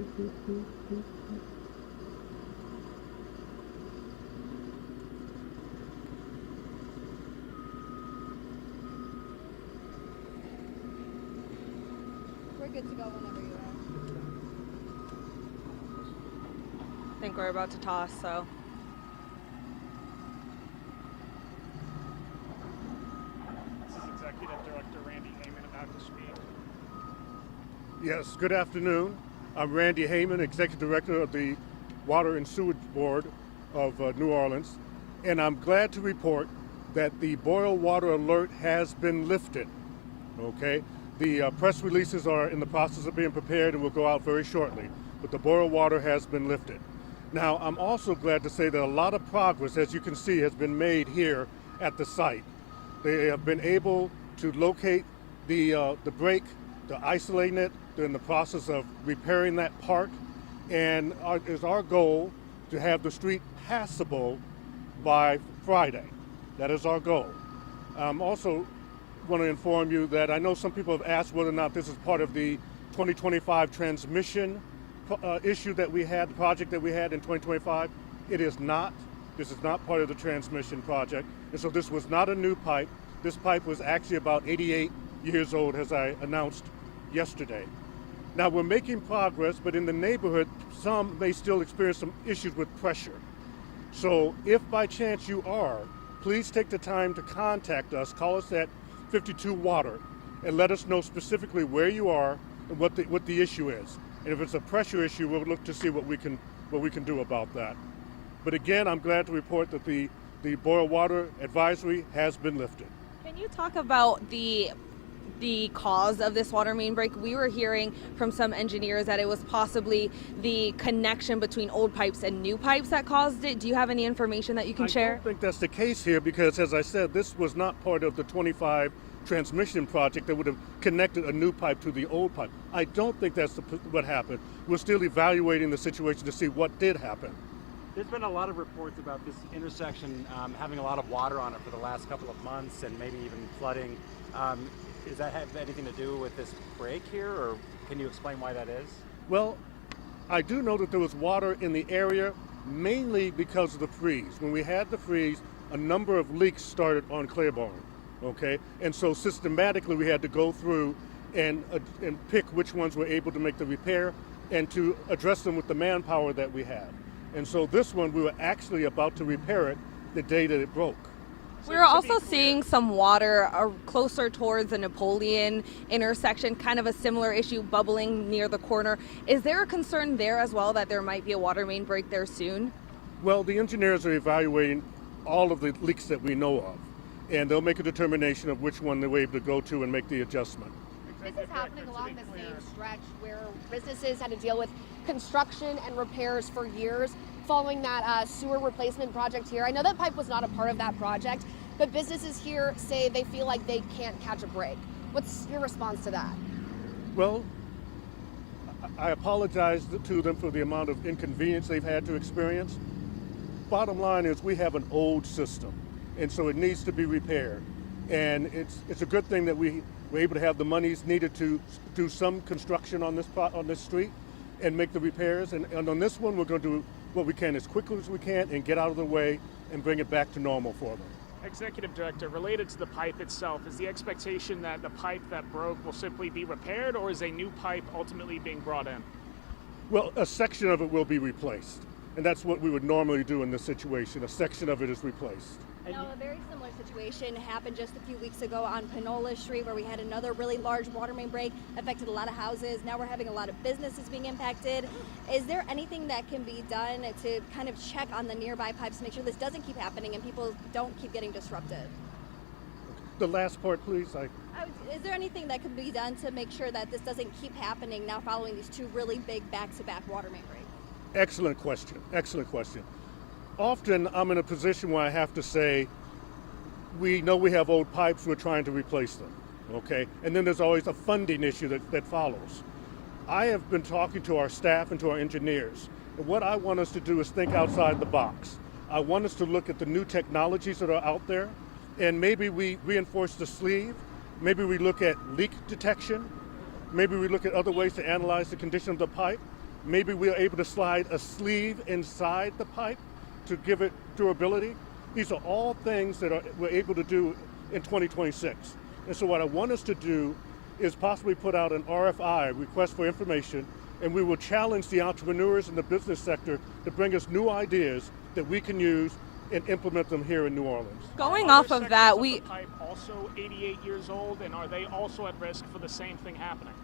We're good to go whenever you are. I think we're about to toss, so. This is Executive Director Randy Heyman about to speak. Yes, good afternoon. I'm Randy Heyman, Executive Director of the Water and Sewerage Board of New Orleans, and I'm glad to report that the boil water alert has been lifted. Okay, the press releases are in the process of being prepared and will go out very shortly, but the boil water has been lifted. Now, I'm also glad to say that a lot of progress, as you can see, has been made here at the site. They have been able to locate the break, to isolate it. They're in the process of repairing that part, and it is our goal to have the street passable by Friday. That is our goal. Also want to inform you that I know some people have asked whether or not this is part of the 2025 transmission issue that we had, the project that we had in 2025. It is not. This is not part of the transmission project. And so this was not a new pipe. This pipe was actually about 88 years old, as I announced yesterday. Now we're making progress, but in the neighborhood, some may still experience some issues with pressure. So if by chance you are, please take the time to contact us, call us at 52 Water, and let us know specifically where you are and what the issue is. And if it's a pressure issue, we'll look to see what we can do about that. But again, I'm glad to report that the boil water advisory has been lifted. Can you talk about the cause of this water main break? We were hearing from some engineers that it was possibly the connection between old pipes and new pipes that caused it. Do you have any information that you can share? I don't think that's the case here because, as I said, this was not part of the 25 transmission project that would have connected a new pipe to the old pipe. I don't think that's what happened. We're still evaluating the situation to see what did happen. There's been a lot of reports about this intersection having a lot of water on it for the last couple of months and maybe even flooding. Does that have anything to do with this break here, or can you explain why that is? Well, I do know that there was water in the area mainly because of the freeze. When we had the freeze, a number of leaks started on Claiborne, okay? And so systematically we had to go through and pick which ones were able to make the repair and to address them with the manpower that we had. And so this one, we were actually about to repair it the day that it broke. We're also seeing some water closer towards the Napoleon intersection, kind of a similar issue bubbling near the corner. Is there a concern there as well that there might be a water main break there soon? Well, the engineers are evaluating all of the leaks that we know of, and they'll make a determination of which one they were able to go to and make the adjustment. This is happening along the same stretch where businesses had to deal with construction and repairs for years following that sewer replacement project here. I know that pipe was not a part of that project, but businesses here say they feel like they can't catch a break. What's your response to that? Well, I apologize to them for the amount of inconvenience they've had to experience. Bottom line is we have an old system, and so it needs to be repaired. And it's a good thing that we were able to have the monies needed to do some construction on this street and make the repairs. And on this one, we're going to do what we can as quickly as we can and get out of the way and bring it back to normal for them. Executive Director, related to the pipe itself, is the expectation that the pipe that broke will simply be repaired, or is a new pipe ultimately being brought in? Well, a section of it will be replaced, and that's what we would normally do in this situation. A section of it is replaced. Now, a very similar situation happened just a few weeks ago on Panola Street, where we had another really large water main break, affected a lot of houses. Now we're having a lot of businesses being impacted. Is there anything that can be done to kind of check on the nearby pipes to make sure this doesn't keep happening and people don't keep getting disrupted? The last part, please. Is there anything that can be done to make sure that this doesn't keep happening now following these two really big back-to-back water main breaks? Excellent question. Excellent question. Often I'm in a position where I have to say, we know we have old pipes, we're trying to replace them, okay? And then there's always a funding issue that follows. I have been talking to our staff and to our engineers, and what I want us to do is think outside the box. I want us to look at the new technologies that are out there, and maybe we reinforce the sleeve, maybe we look at leak detection, maybe we look at other ways to analyze the condition of the pipe, Maybe we are able to slide a sleeve inside the pipe to give it durability. These are all things that we're able to do in 2026. And so what I want us to do is possibly put out an RFI, request for information, and we will challenge the entrepreneurs in the business sector to bring us new ideas that we can use and implement them here in New Orleans. Going Are off other of that, sections we of the pipe also 88 years old, and are they also at risk for the same thing happening?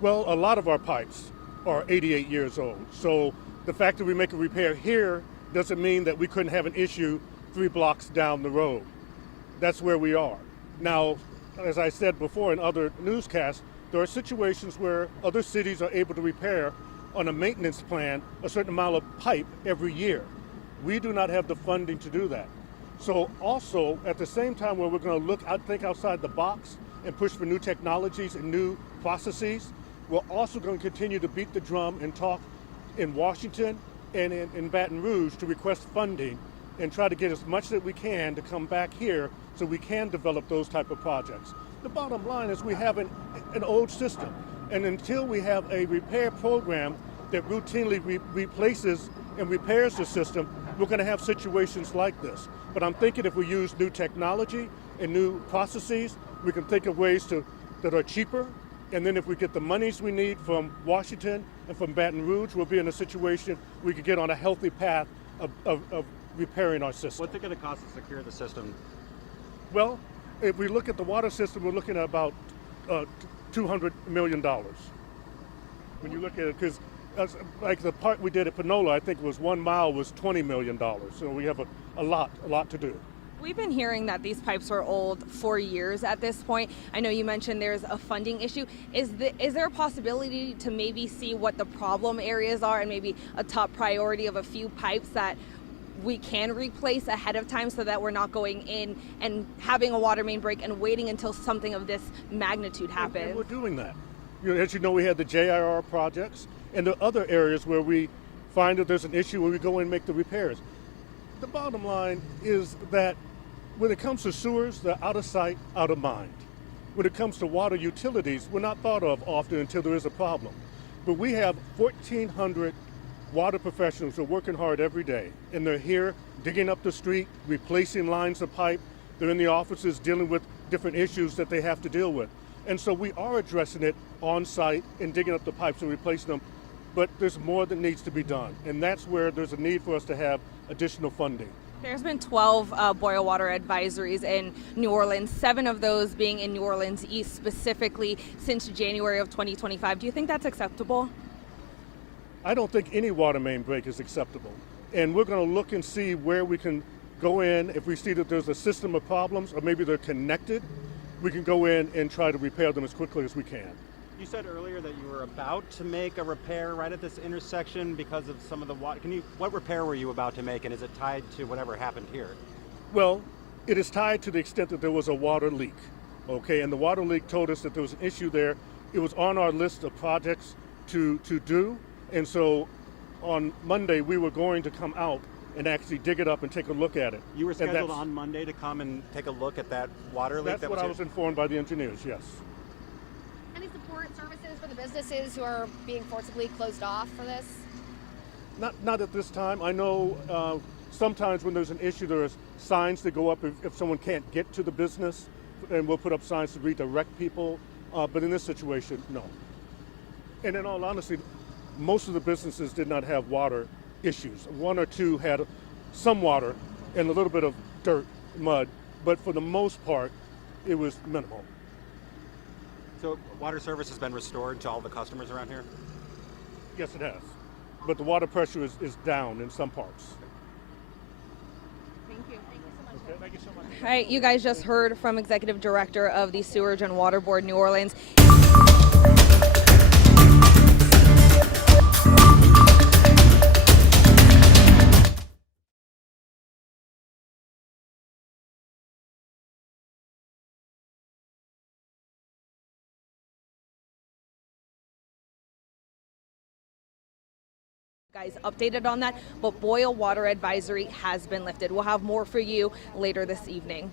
Well, a lot of our pipes are 88 years old. So the fact that we make a repair here doesn't mean that we couldn't have an issue 3 blocks down the road. That's where we are. Now, as I said before in other newscasts, there are situations where other cities are able to repair on a maintenance plan a certain amount of pipe every year. We do not have the funding to do that. So also, at the same time where we're going to think outside the box and push for new technologies and new processes, we're also going to continue to beat the drum and talk in Washington and in Baton Rouge to request funding and try to get as much that we can to come back here so we can develop those type of projects. The bottom line is we have an old system, and until we have a repair program that routinely replaces and repairs the system, we're going to have situations like this. But I'm thinking if we use new technology and new processes, we can think of ways that are cheaper, and then if we get the monies we need from Washington and from Baton Rouge, we'll be in a situation we could get on a healthy path of repairing our system. What's it going to cost to secure the system? Well, if we look at the water system, we're looking at about $200 million. When you look at it, because like the part we did at Panola, I think it was 1 mile was $20 million. So we have a lot to do. We've been hearing that these pipes are old for years at this point. I know you mentioned there's a funding issue. Is there a possibility to maybe see what the problem areas are and maybe a top priority of a few pipes that we can replace ahead of time so that we're not going in and having a water main break and waiting until something of this magnitude happens? And we're doing that. As you know, we had the JIR projects, and there are other areas where we find that there's an issue where we go in and make the repairs. The bottom line is that when it comes to sewers, they're out of sight, out of mind. When it comes to water utilities, we're not thought of often until there is a problem. But we have 1,400 water professionals who are working hard every day, and they're here digging up the street, replacing lines of pipe. They're in the offices dealing with different issues that they have to deal with. And so we are addressing it on site and digging up the pipes and replacing them, but there's more that needs to be done. And that's where there's a need for us to have additional funding. There's been 12 boil water advisories in New Orleans, 7 of those being in New Orleans East specifically since January of 2025. Do you think that's acceptable? I don't think any water main break is acceptable. And we're going to look and see where we can go in. If we see that there's a system of problems or maybe they're connected, we can go in and try to repair them as quickly as we can. You said earlier that you were about to make a repair right at this intersection because of some of the water. What repair were you about to make, and is it tied to whatever happened here? Well, it is tied to the extent that there was a water leak, okay? And the water leak told us that there was an issue there. It was on our list of projects to do, and so on Monday we were going to come out and actually dig it up and take a look at it. You were scheduled on Monday to come and take a look at that water leak? That's what I was informed by the engineers, yes. Any support services for the businesses who are being forcibly closed off for this? Not at this time. I know sometimes when there's an issue, there's signs that go up if someone can't get to the business, and we'll put up signs to redirect people. But in this situation, no. And in all honesty, most of the businesses did not have water issues. 1 or 2 had some water and a little bit of dirt, mud, but for the most part, it was minimal. So water service has been restored to all the customers around here? Yes, it has. But the water pressure is down in some parts. Thank you. Thank you so much. Okay, thank you so much. All right, you guys just heard from Executive Director of the Sewerage and Water Board New Orleans. Guys updated on that, but boil water advisory has been lifted. We'll have more for you later this evening.